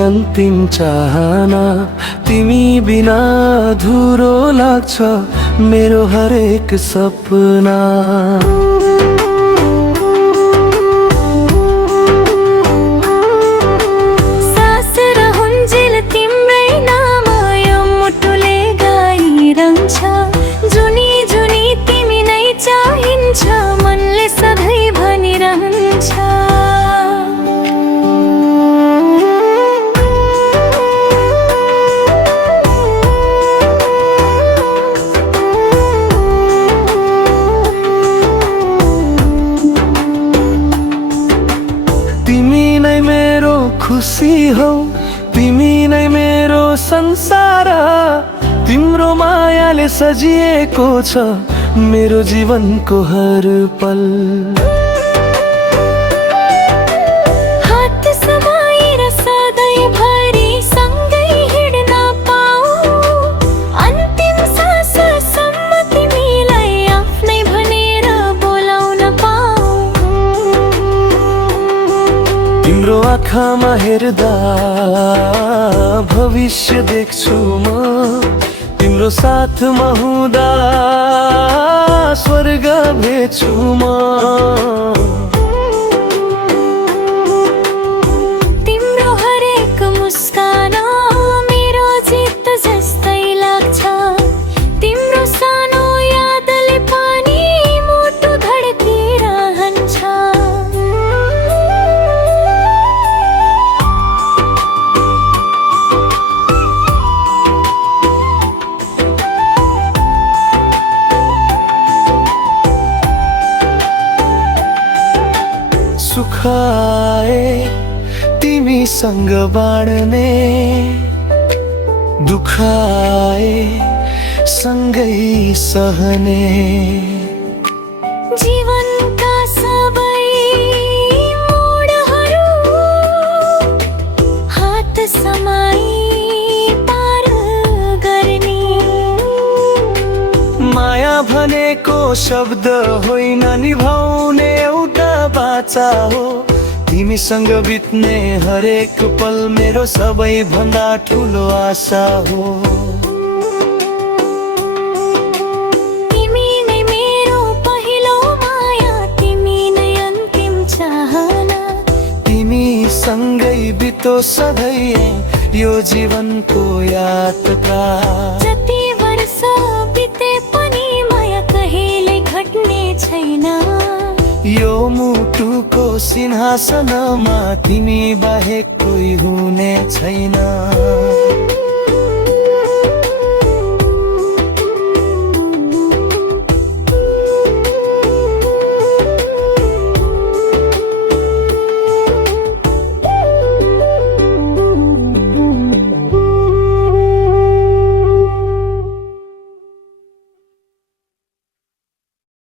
अन्तिम चाहना। तिमी बिना अधुरो लाग्छ मेरो हरेक सपना। सास रहन्जेल तिम्रै नाम यो मुटुले गाइरहन्छ। जुनी जुनी तिमी नै चाहिन्छ मनले सधैँ भनिरहन्छ। तिमी नै मेरो खुसी हौ, तिमी नै मेरो संसार। तिम्रो मायाले सजिएको छ मेरो जीवनको हर पल। हात समाएर सधैँभरि सँगै हिँड्न पाऊ। अन्तिम साससम्म तिमीलाई आफ्नै भनेर बोलाउन पाऊ। तिम्रो आँखामा हेर्दा भविष्य देख्छु म। तिम्रो साथमा हुँदा स्वर्ग भेट्छु म। तिम्रो हरेक मुस्कान मेरो जित जस्तै लाग्छ। तिम्रो सानो यादले पनि मुटु धड्किरहन्छ। सुख आए तिमीसँग बाँड्ने, दुख आए सँगै सहने। जीवनका सबै मोडहरू हात समाई पार गर्ने। माया भनेको शब्द होइन निभाउने एउटा बाचा हो। तिमीसँग बित्ने हरेक पल मेरो सबैभन्दा ठुलो आशा हो। तिमी नै मेरो पहिलो माया, तिमी नै अन्तिम चाहना। तिमी सँगै बितो सधैँ यो जीवनको यात्रा। जति वर्ष बिते पनि माया कहिल्यै घट्ने छैन। यो मुटुको सिंहासनमा तिमी बाहेक कोही हुने छैन।